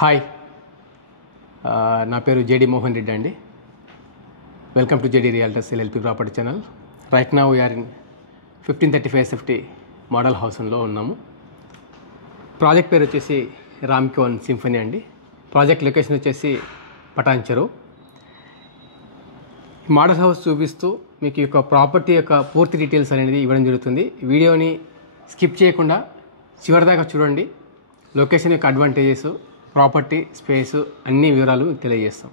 Hi, నా పేరు JD Mohan Reddy అండి. Welcome to JD realtors LLP property channel. Right now we're in 1535 SFT model హౌస్లో ఉన్నాము. ప్రాజెక్ట్ పేరు వచ్చేసి రామ్కోన్ సింఫనీ అండి. ప్రాజెక్ట్ లొకేషన్ వచ్చేసి పటాన్ చెరువు. మోడల్ హౌస్ చూపిస్తూ మీకు యొక్క ప్రాపర్టీ యొక్క పూర్తి డీటెయిల్స్ అనేది ఇవ్వడం జరుగుతుంది. వీడియోని స్కిప్ చేయకుండా చివరిదాకా చూడండి. లొకేషన్ యొక్క అడ్వాంటేజెస్, ప్రాపర్టీ, స్పేస్ అన్ని వివరాలు తెలియజేస్తాం.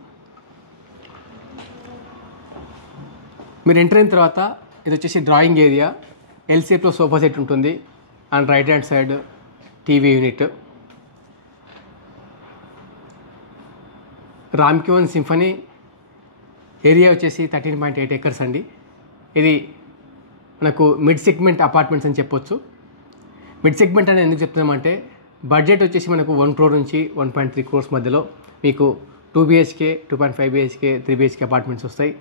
మీరు ఎంటర్ అయిన తర్వాత ఇది వచ్చేసి డ్రాయింగ్ ఏరియా. ఎల్ షేప్లో సోఫా సెట్ ఉంటుంది. And right hand side TV unit. రామ్కోన్ సింఫనీ ఏరియా వచ్చేసి 13.8 acres అండి. ఇది మనకు మిడ్ సెగ్మెంట్ అపార్ట్మెంట్స్ అని చెప్పొచ్చు. మిడ్ సెగ్మెంట్ అనేది ఎందుకు చెప్తున్నామంటే బడ్జెట్ వచ్చేసి మనకు 1 crore నుంచి 1.3 crores మధ్యలో మీకు 2 BHK, 2.5 BHK, 3 BHK అపార్ట్మెంట్స్ వస్తాయి.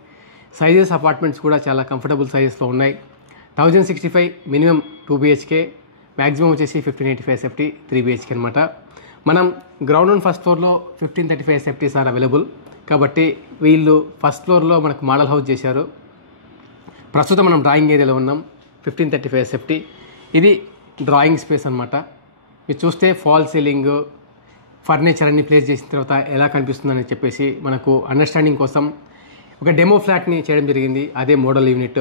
సైజెస్ అపార్ట్మెంట్స్ కూడా చాలా కంఫర్టబుల్ సైజెస్లో ఉన్నాయి. 1065 మినిమం 2 BHK, మ్యాక్సిమం వచ్చేసి 1585 SFT 3 BHK అనమాట. మనం గ్రౌండ్ అండ్ ఫస్ట్ ఫ్లోర్లో 1535 SFTs ఆర్ అవైలబుల్. కాబట్టి వీళ్ళు ఫస్ట్ ఫ్లోర్లో మనకు మోడల్ హౌస్ చేశారు. ప్రస్తుతం మనం డ్రాయింగ్ ఏరియాలో ఉన్నాం. 1535 SFT. ఇది డ్రాయింగ్ స్పేస్ అనమాట. మీరు చూస్తే ఫాల్ సీలింగ్, ఫర్నిచర్ అన్ని ప్లేస్ చేసిన తర్వాత ఎలా కనిపిస్తుందని చెప్పేసి మనకు అండర్స్టాండింగ్ కోసం ఒక డెమో ఫ్లాట్ని చేయడం జరిగింది. అదే మోడల్ యూనిట్.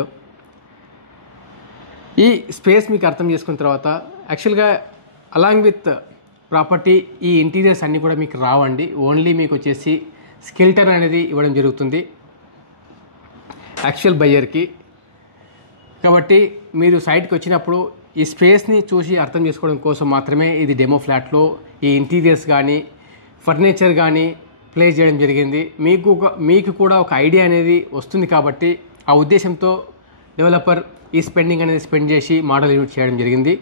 ఈ స్పేస్ మీకు అర్థం చేసుకున్న తర్వాత యాక్చువల్గా అలాంగ్ విత్ ప్రాపర్టీ ఈ ఇంటీరియర్స్ అన్నీ కూడా మీకు రావండి. ఓన్లీ మీకు వచ్చేసి స్కెల్టన్ అనేది ఇవ్వడం జరుగుతుంది యాక్చువల్ బయ్యర్కి. కాబట్టి మీరు సైట్కి వచ్చినప్పుడు ఈ స్పేస్ని చూసి అర్థం చేసుకోవడం కోసం మాత్రమే ఇది డెమో ఫ్లాట్లో ఈ ఇంటీరియర్స్ కానీ ఫర్నిచర్ కానీ ప్లేస్ చేయడం జరిగింది. మీకు కూడా ఒక ఐడియా అనేది వస్తుంది. కాబట్టి ఆ ఉద్దేశంతో డెవలపర్ ఈ స్పెండింగ్ అనేది స్పెండ్ చేసి మోడల్ యూనిట్ చేయడం జరిగింది.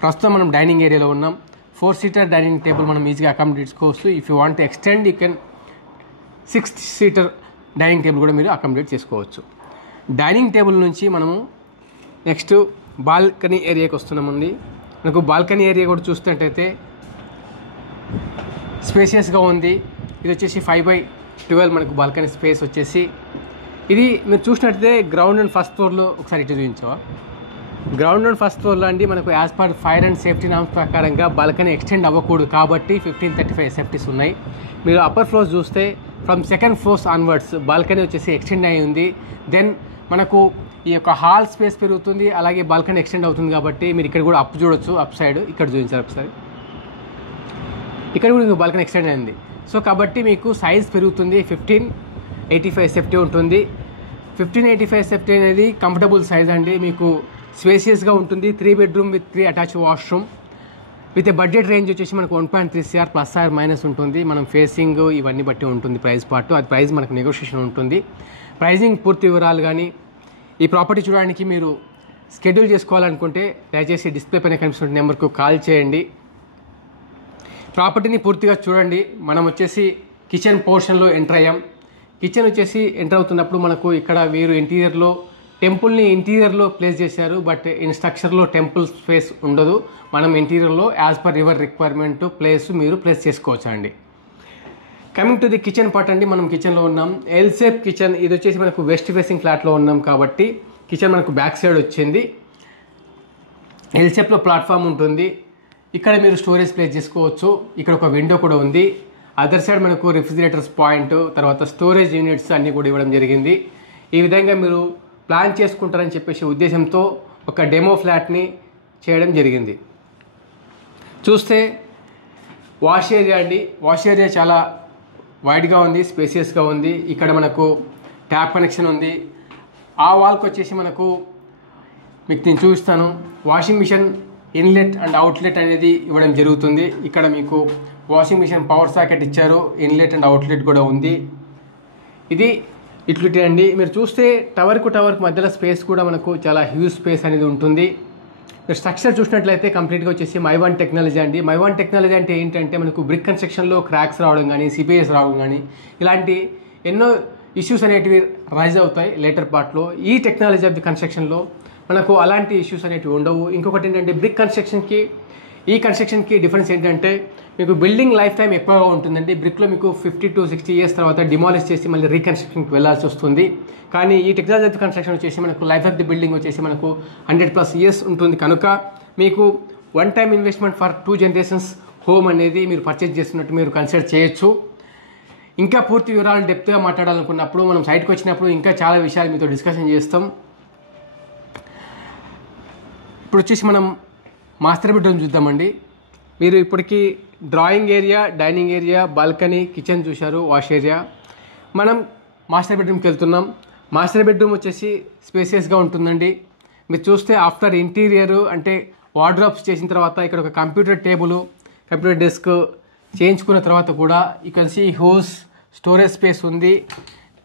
ప్రస్తుతం మనం డైనింగ్ ఏరియాలో ఉన్నాం. 4-seater డైనింగ్ టేబుల్ మనం ఈజీగా అకామిడేట్ చేసుకోవచ్చు. If you want extend you can 6-seater dining table కూడా మీరు అకామిడేట్ చేసుకోవచ్చు. డైనింగ్ టేబుల్ నుంచి మనము నెక్స్ట్ బాల్కనీ ఏరియాకి వస్తున్నామండి. మనకు బాల్కనీ ఏరియా కూడా చూస్తున్నట్టయితే స్పేసియస్గా ఉంది. ఇది వచ్చేసి 5/12 మనకు బాల్కనీ స్పేస్ వచ్చేసి. ఇది మీరు చూసినట్టయితే గ్రౌండ్ అండ్ ఫస్ట్ ఫ్లోర్లో ఒకసారి ఇటు చూపించావా. గ్రౌండ్ అండ్ ఫస్ట్ ఫ్లోర్లో అండి మనకు as per fire and safety norms ప్రకారంగా బాల్కనీ ఎక్స్టెండ్ అవ్వకూడదు. కాబట్టి 1535 SFTs ఉన్నాయి. మీరు అప్పర్ ఫ్లోర్స్ చూస్తే from second floors onwards balcony వచ్చేసి ఎక్స్టెండ్ అయి ఉంది. దెన్ మనకు ఈ యొక్క హాల్ స్పేస్ పెరుగుతుంది, అలాగే బాల్కనీ ఎక్స్టెండ్ అవుతుంది. కాబట్టి మీరు ఇక్కడ కూడా అప్ చూడొచ్చు. అప్ సైడ్ ఇక్కడ చూపించారు ఒకసారి. ఇక్కడ కూడా మీకు బాల్కనీ ఎక్స్టెండ్ అయింది. సో కాబట్టి మీకు సైజ్ పెరుగుతుంది. 1585 SFT ఉంటుంది. 1585 SFT అనేది కంఫర్టబుల్ సైజ్ అండి. మీకు స్పేసియస్గా ఉంటుంది. 3 bedroom with 3 attached washroom with budget range వచ్చేసి మనకు 1.3 CR ప్లస్ ఆర్ మైనస్ ఉంటుంది. మనం ఫేసింగ్ ఇవన్నీ బట్టి ఉంటుంది ప్రైస్ పార్ట్. అది ప్రైస్ మనకు నెగోషియేషన్ ఉంటుంది. ప్రైజింగ్ పూర్తి వివరాలు కానీ ఈ ప్రాపర్టీ చూడడానికి మీరు షెడ్యూల్ చేసుకోవాలనుకుంటే దయచేసి డిస్ప్లే పైన కనిపిస్తున్న నెంబర్కు కాల్ చేయండి. ప్రాపర్టీని పూర్తిగా చూడండి. మనం వచ్చేసి కిచెన్ పోర్షన్లో ఎంటర్ అయ్యాం. కిచెన్ వచ్చేసి ఎంటర్ అవుతున్నప్పుడు మనకు ఇక్కడ వీరు ఇంటీరియర్లో టెంపుల్ని ఇంటీరియర్లో ప్లేస్ చేశారు. బట్ ఇన్ స్ట్రక్చర్లో టెంపుల్ స్పేస్ ఉండదు. మనం ఇంటీరియర్లో యాజ్ పర్ యువర్ రిక్వైర్మెంట్ మీరు ప్లేస్ చేసుకోవచ్చు అండి. Coming to the kitchen part అండి. మనం కిచెన్లో ఉన్నాం. L shape kitchen. ఇది వచ్చేసి మనకు వెస్ట్ ఫేసింగ్ ఫ్లాట్లో ఉన్నాం కాబట్టి కిచెన్ మనకు బ్యాక్ సైడ్ వచ్చింది. ఎల్ షేప్లో ప్లాట్ఫామ్ ఉంటుంది. ఇక్కడ మీరు స్టోరేజ్ ప్లేస్ చేసుకోవచ్చు. ఇక్కడ ఒక విండో కూడా ఉంది. అదర్ సైడ్ మనకు రిఫ్రిజిరేటర్స్ పాయింట్, తర్వాత స్టోరేజ్ యూనిట్స్ అన్నీ కూడా ఇవ్వడం జరిగింది. ఈ విధంగా మీరు ప్లాన్ చేసుకుంటారని చెప్పేసి ఉద్దేశంతో ఒక డెమో ఫ్లాట్ని చేయడం జరిగింది. చూస్తే వాష్ ఏరియా అండి. వాష్ ఏరియా చాలా వైడ్గా ఉంది, స్పేసియస్గా ఉంది. ఇక్కడ మనకు ట్యాప్ కనెక్షన్ ఉంది. ఆ వాల్కి వచ్చేసి మనకు మీకు నేను చూపిస్తాను. Washing machine inlet and outlet అనేది ఇవ్వడం జరుగుతుంది. ఇక్కడ మీకు వాషింగ్ మిషన్ పవర్ సాకెట్ ఇచ్చారు. ఇన్లెట్ అండ్ అవుట్లెట్ కూడా ఉంది. ఇది ఇట్లుంటే అండి. మీరు చూస్తే టవర్కు మధ్యలో స్పేస్ కూడా మనకు చాలా హ్యూజ్ స్పేస్ అనేది ఉంటుంది. స్ట్రక్చర్ చూసినట్లయితే కంప్లీట్గా వచ్చేసి మైవాన్ టెక్నాలజీ అండి. మైవాన్ టెక్నాలజీ అంటే ఏంటంటే మనకు బ్రిక్ కన్స్ట్రక్షన్లో క్రాక్స్ రావడం కానీ, సిపిఎస్ రావడం కానీ ఇలాంటి ఎన్నో ఇష్యూస్ అనేటివి రైజ్ అవుతాయి లేటర్ పార్ట్లో. ఈ టెక్నాలజీ ఆఫ్ ది కన్స్ట్రక్షన్లో మనకు అలాంటి ఇష్యూస్ అనేటివి ఉండవు. ఇంకొకటి ఏంటంటే బ్రిక్ కన్స్ట్రక్షన్కి ఈ కన్స్ట్రక్షన్కి డిఫరెన్స్ ఏంటంటే మీకు బిల్డింగ్ లైఫ్ టైం ఎక్కువగా ఉంటుందండి. బ్రిక్లో మీకు 50 to 60 years తర్వాత డిమాలిష్ చేసి మళ్ళీ రీకన్స్ట్రక్షన్కి వెళ్ళాల్సి వస్తుంది. కానీ ఈ టెక్నాలజీ ఆఫ్ కన్స్ట్రక్షన్ వచ్చేసి మనకు లైఫ్ ఆఫ్ ది బిల్డింగ్ వచ్చేసి మనకు 100+ years ఉంటుంది. కనుక మీకు one time investment for 2 generations home అనేది మీరు పర్చేజ్ చేస్తున్నట్టు మీరు కన్సిడర్ చేయొచ్చు. ఇంకా పూర్తి వివరాలు డెప్త్గా మాట్లాడాలనుకున్నప్పుడు మనం సైట్కి వచ్చినప్పుడు ఇంకా చాలా విషయాలు మీతో డిస్కషన్ చేస్తాం. ఇప్పుడు వచ్చేసి మనం మాస్టర్ బెడ్రూమ్ చూద్దామండి. మీరు ఇప్పటికీ drawing area, dining area, balcony, kitchen చూశారు, వాష్ ఏరియా. మనం మాస్టర్ బెడ్రూమ్కి వెళ్తున్నాం. మాస్టర్ బెడ్రూమ్ వచ్చేసి స్పేసియస్గా ఉంటుందండి. మీరు చూస్తే ఆఫ్టర్ ఇంటీరియర్ అంటే వార్డ్రోబ్స్ చేసిన తర్వాత ఇక్కడ ఒక కంప్యూటర్ టేబుల్, కంప్యూటర్ డెస్క్ చేయించుకున్న తర్వాత కూడా you can see huge storage space ఉంది.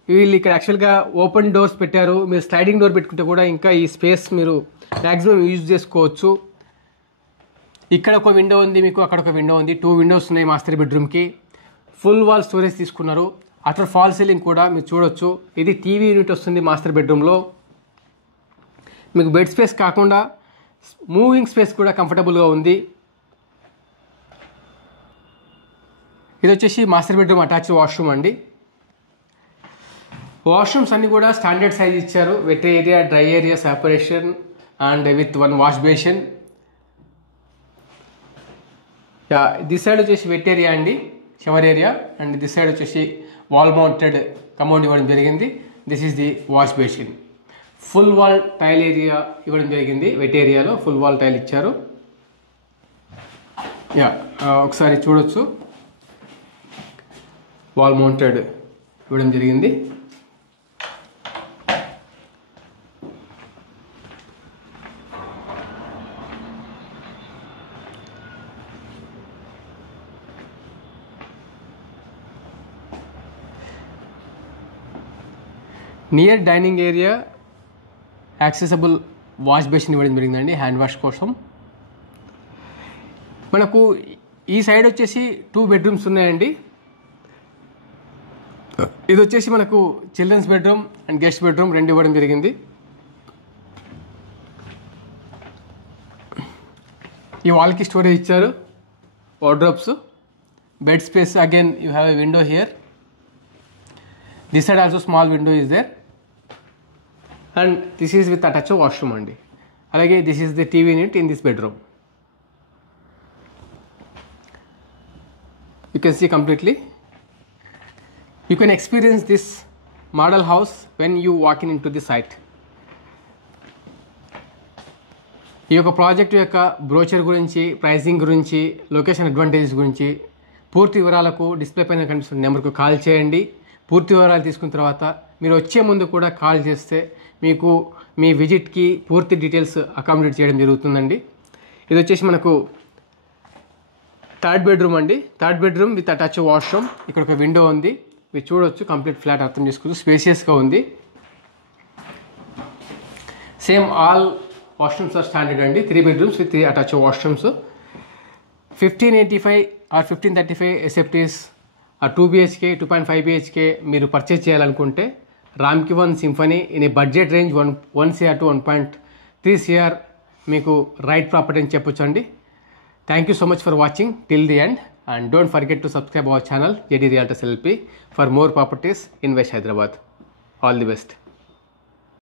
వీళ్ళు ఇక్కడ యాక్చువల్గా ఓపెన్ డోర్స్ పెట్టారు. మీరు స్లైడింగ్ డోర్ పెట్టుకుంటే కూడా ఇంకా ఈ స్పేస్ మీరు మ్యాక్సిమం యూజ్ చేసుకోవచ్చు. ఇక్కడ ఒక విండో ఉంది, మీకు అక్కడ ఒక విండో ఉంది. 2 windows ఉన్నాయి మాస్టర్ బెడ్రూమ్కి. ఫుల్ వాల్ స్టోరేజ్ తీసుకున్నారు. అటర్ ఫాల్ సీలింగ్ కూడా మీరు చూడొచ్చు. ఇది టీవీ యూనిట్ వస్తుంది మాస్టర్ బెడ్రూమ్లో. మీకు బెడ్ స్పేస్ కాకుండా మూవింగ్ స్పేస్ కూడా కంఫర్టబుల్గా ఉంది. ఇది వచ్చేసి మాస్టర్ బెడ్రూమ్ అటాచ్డ్ వాష్రూమ్ అండి. వాష్రూమ్స్ అన్ని కూడా స్టాండర్డ్ సైజ్ ఇచ్చారు. Wet area, dry area separation and with 1 wash basin. This side వచ్చేసి వెట్ ఏరియా అండి, shower area. And this side వచ్చేసి వాల్ మౌంటెడ్ కమోడ్ ఇవ్వడం జరిగింది. This is the wash basin. Full wall tile area ఇవ్వడం జరిగింది. Wet ఏరియాలో full wall tile ఇచ్చారు. ఒకసారి చూడొచ్చు, వాల్ మౌంటెడ్ ఇవ్వడం జరిగింది. Near dining area accessible wash basin ఇవ్వడం జరిగిందండి హ్యాండ్ వాష్ కోసం. మనకు ఈ సైడ్ వచ్చేసి 2 bedrooms ఉన్నాయండి. ఇది వచ్చేసి మనకు children's bedroom and guest bedroom 2 ఇవ్వడం జరిగింది. ఈ వాల్కి స్టోరేజ్ ఇచ్చారు, wardrobes, bed space. Again you have a window here. This side also small window is there. And this is with attach washroom అండి. అలాగే this is the TV unit in this bedroom. You can see completely. You can experience this model house when you walk in to the site. ఈ యొక్క project యొక్క brochure గురించి, pricing గురించి, location advantages గురించి పూర్తి వివరాలకు డిస్ప్లే పైన కనిపిస్తున్న నెంబర్కు కాల్ చేయండి. పూర్తి వివరాలు తీసుకున్న తర్వాత మీరు వచ్చే ముందు కూడా కాల్ చేస్తే మీకు మీ విజిట్కి పూర్తి డీటెయిల్స్ అకామిడేట్ చేయడం జరుగుతుందండి. ఇది వచ్చేసి మనకు 3rd bedroom అండి. 3rd bedroom with attach washroom. ఇక్కడ ఒక విండో ఉంది, మీరు చూడవచ్చు. కంప్లీట్ ఫ్లాట్ అర్థం చేసుకోవచ్చు, స్పేసియస్గా ఉంది. Same all washrooms are standard అండి. 3 bedrooms with attach washrooms. 1585 or 1535 SFTs ఆ 2 BHK, 2.5 BHK మీరు పర్చేజ్ చేయాలనుకుంటే రామ్కి 1 symphony in a budget range 1 CR to 1.3 CR మీకు రైట్ ప్రాపర్టీ అని చెప్పొచ్చు అండి. Thank you so much for watching till the end and don't forget to subscribe our channel JD Realtors LLP for more properties in west Hyderabad. All the best.